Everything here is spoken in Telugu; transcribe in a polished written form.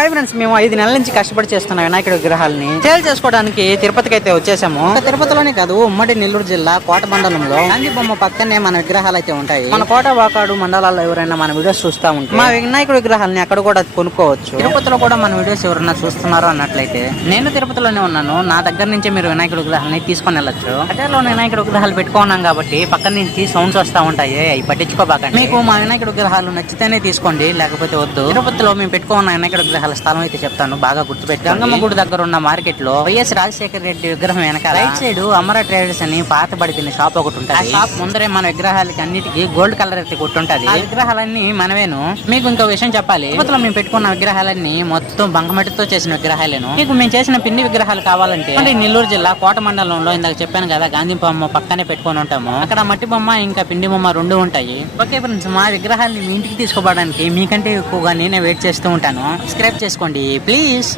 హాయ్ ఫ్రెండ్స్, మేము 5 నెలల నుంచి కష్టపడి చేస్తున్న వినాయకుడి విగ్రహాలని సేల్ చేసుకోవడానికి తిరుపతికి అయితే వచ్చేసాము. తిరుపతిలోనే కాదు, ఉమ్మడి నెల్లూరు జిల్లా కోట మండలంలో గాంధీ బొమ్మ పక్కనే మన విగ్రహాలు అయితే ఉంటాయి. మన కోట వాకాడు మండలాల్లో ఎవరైనా మన వీడియోస్ చూస్తూ ఉంటే మా వినాయకుడి విగ్రహాలని అక్కడ కూడా కొనుక్కోవచ్చు. తిరుపతిలో కూడా మన వీడియోస్ ఎవరైనా చూస్తున్నారు అన్నట్లయితే నేను తిరుపతిలోనే ఉన్నాను. నా దగ్గర నుంచి మీరు వినాయకుడి విగ్రహాలని తీసుకొని వెళ్ళొచ్చు. హోటల్లో వినాయకుడి విగ్రహాలు పెట్టుకున్నాం కాబట్టి పక్కన నుంచి సౌండ్స్ వస్తూ ఉంటాయి, అవి పట్టించుకోబాకండి. మీకు మా వినాయకుడి విగ్రహాలు నచ్చితేనే తీసుకోండి, లేకపోతే వద్దు. తిరుపతిలో మేము పెట్టుకున్న వినాయకుడి విగ్రహాల స్థలం అయితే చెప్తాను, బాగా గుర్తుపెట్టి. గంగమ్మ గుడి దగ్గర ఉన్న మార్కెట్ లో వైఎస్ రాజశేఖర రెడ్డి విగ్రహం వెనకాల రైట్ సైడ్ అమరా ట్రేడర్స్ అని పాతబడిన షాప్ ఒకటి ఉంటుంది. ఆ షాప్ ముందరే మన విగ్రహాలకి అన్నిటికీ గోల్డ్ కలర్ అయితే కొట్టుంటది. ఆ విగ్రహాలన్నీ మనవేను. మీకు ఇంకో విషయం చెప్పాలి, తిరుపతిలో మేము పెట్టుకున్న విగ్రహాలన్నీ మొత్తం బంకమట్టితో చేసిన విగ్రహాలేను. మీకు మేము చేసిన పిండి విగ్రహాలు కావాలంటే నెల్లూరు జిల్లా కోట మండలంలో ఇందాక చెప్పాను కదా, గాంధీ బొమ్మ పక్కనే పెట్టుకొని ఉంటాము. అక్కడ మట్టి బొమ్మ ఇంకా పిండి బొమ్మ రెండు ఉంటాయి. ఓకే ఫ్రెండ్స్, మా విగ్రహాలని మీ ఇంటికి తీసుకోవడానికి మీకంటే ఎక్కువగా నేనే వెయిట్ చేస్తూ ఉంటాను. సబ్స్క్రైబ్ చేసుకోండి ప్లీజ్.